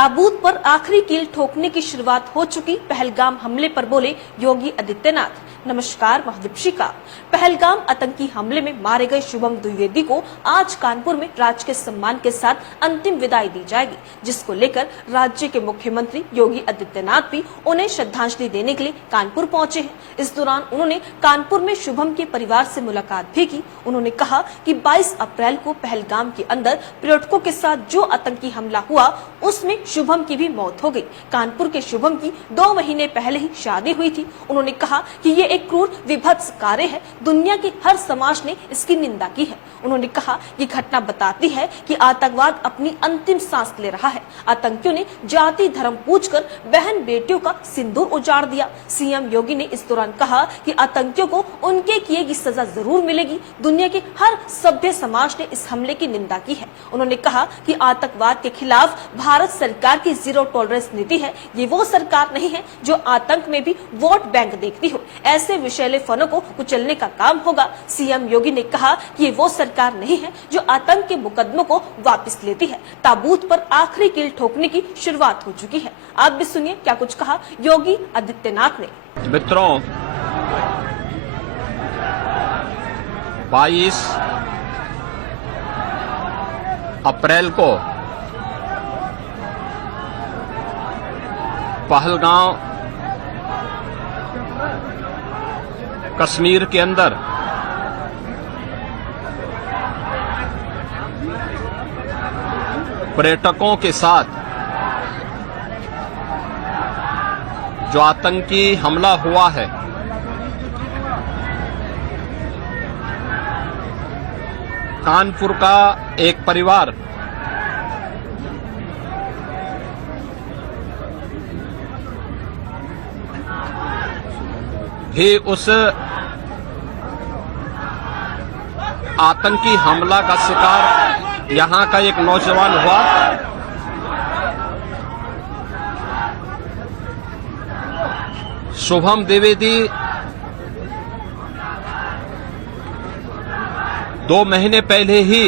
ताबूत पर आखिरी कील ठोकने की शुरुआत हो चुकी। पहलगाम हमले पर बोले योगी आदित्यनाथ। नमस्कार, महदीप्शिका। पहलगाम आतंकी हमले में मारे गए शुभम द्विवेदी को आज कानपुर में राजकीय सम्मान के साथ अंतिम विदाई दी जाएगी, जिसको लेकर राज्य के मुख्यमंत्री योगी आदित्यनाथ भी उन्हें श्रद्धांजलि देने के लिए कानपुर पहुंचे हैं। इस दौरान उन्होंने कानपुर में शुभम के परिवार से मुलाकात भी की। उन्होंने कहा कि 22 अप्रैल को पहलगाम के अंदर पर्यटकों के साथ जो आतंकी हमला हुआ उसमें शुभम की भी मौत हो गई। कानपुर के शुभम की 2 महीने पहले ही शादी हुई थी। उन्होंने कहा कि ये एक क्रूर विभत्स कार्य है, दुनिया के हर समाज ने इसकी निंदा की है। उन्होंने कहा ये घटना बताती है कि आतंकवाद अपनी अंतिम सांस ले रहा है। आतंकियों ने जाति धर्म पूछकर बहन बेटियों का सिंदूर उजाड़ दिया। सीएम योगी ने इस दौरान कहा कि आतंकियों को उनके किए की सजा जरूर मिलेगी। दुनिया के हर सभ्य समाज ने इस हमले की निंदा की है। उन्होंने कहा कि आतंकवाद के खिलाफ भारत सरकार की जीरो टॉलरेंस नीति है। ये वो सरकार नहीं है जो आतंक में भी वोट बैंक देखती हो। ऐसे विषैले फनों को कुचलने का काम होगा। सीएम योगी ने कहा कि ये वो सरकार नहीं है जो आतंक के मुकदमों को वापस लेती है। ताबूत पर आखिरी कील ठोकने की शुरुआत हो चुकी है। आप भी सुनिए क्या कुछ कहा योगी आदित्यनाथ ने। मित्रों, 22 अप्रैल को पहलगाम कश्मीर के अंदर पर्यटकों के साथ जो आतंकी हमला हुआ है, कानपुर का एक परिवार भी उस आतंकी हमला का शिकार यहां का एक नौजवान हुआ। शुभम द्विवेदी 2 महीने पहले ही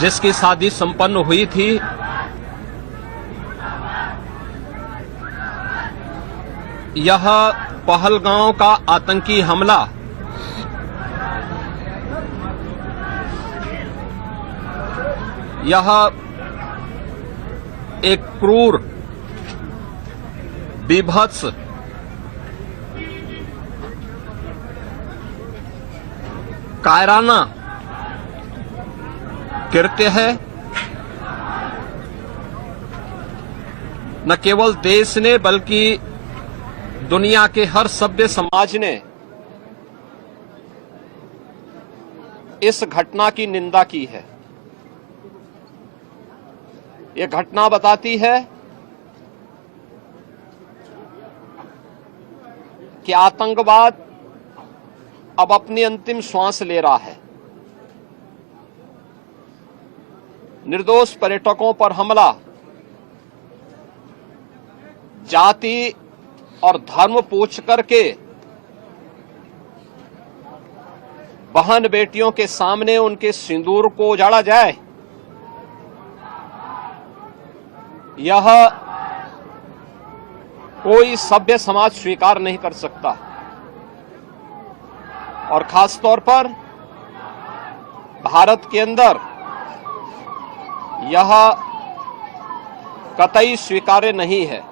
जिसकी शादी संपन्न हुई थी, यह पहलगांव का आतंकी हमला यह एक क्रूर विभत्स कायराना कृत्य है। न केवल देश ने बल्कि दुनिया के हर सभ्य समाज ने इस घटना की निंदा की है। यह घटना बताती है कि आतंकवाद अब अपनी अंतिम श्वास ले रहा है। निर्दोष पर्यटकों पर हमला जाति और धर्म पूछ करके बहन बेटियों के सामने उनके सिंदूर को उजाड़ा जाए, यह कोई सभ्य समाज स्वीकार नहीं कर सकता। और खास तौर पर भारत के अंदर यह कतई स्वीकार्य नहीं है।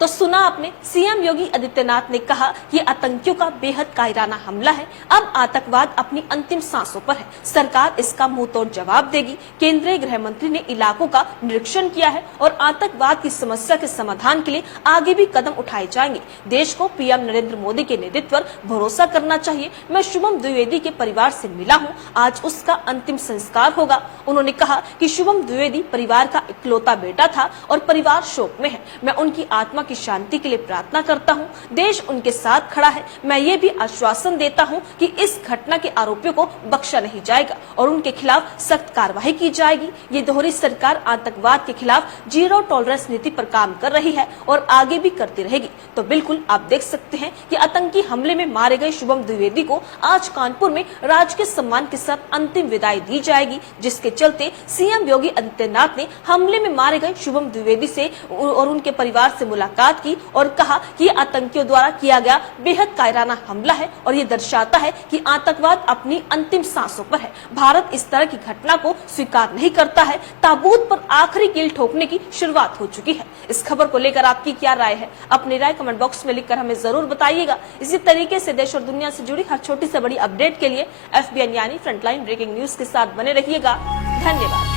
तो सुना आपने, सीएम योगी आदित्यनाथ ने कहा कि आतंकियों का बेहद कायराना हमला है। अब आतंकवाद अपनी अंतिम सांसों पर है, सरकार इसका मुंह तोड़ जवाब देगी। केंद्रीय गृह मंत्री ने इलाकों का निरीक्षण किया है और आतंकवाद की समस्या के समाधान के लिए आगे भी कदम उठाए जाएंगे। देश को पीएम नरेंद्र मोदी के नेतृत्व पर भरोसा करना चाहिए। मैं शुभम द्विवेदी के परिवार से मिला हूँ, आज उसका अंतिम संस्कार होगा। उन्होंने कहा कि शुभम द्विवेदी परिवार का इकलौता बेटा था और परिवार शोक में है। मैं उनकी आत्मा की शांति के लिए प्रार्थना करता हूँ। देश उनके साथ खड़ा है। मैं ये भी आश्वासन देता हूँ कि इस घटना के आरोपियों को बख्शा नहीं जाएगा और उनके खिलाफ सख्त कार्रवाई की जाएगी। ये दोहरी सरकार आतंकवाद के खिलाफ जीरो टॉलरेंस नीति पर काम कर रही है और आगे भी करती रहेगी। तो बिल्कुल आप देख सकते हैं कि आतंकी हमले में मारे गए शुभम द्विवेदी को आज कानपुर में राजकीय सम्मान के साथ अंतिम विदाई दी जाएगी, जिसके चलते सीएम योगी आदित्यनाथ ने हमले में मारे गए शुभम द्विवेदी से और उनके परिवार से मुलाकात की और कहा कि आतंकियों द्वारा किया गया बेहद कायराना हमला है और ये दर्शाता है कि आतंकवाद अपनी अंतिम सांसों पर है। भारत इस तरह की घटना को स्वीकार नहीं करता है। ताबूत पर आखिरी कील ठोकने की शुरुआत हो चुकी है। इस खबर को लेकर आपकी क्या राय है? अपनी राय कमेंट बॉक्स में लिखकर हमें जरूर बताइएगा। इसी तरीके से देश और दुनिया से जुड़ी हर छोटी से बड़ी अपडेट के लिए FBN यानी फ्रंटलाइन ब्रेकिंग न्यूज के साथ बने रहिएगा। धन्यवाद।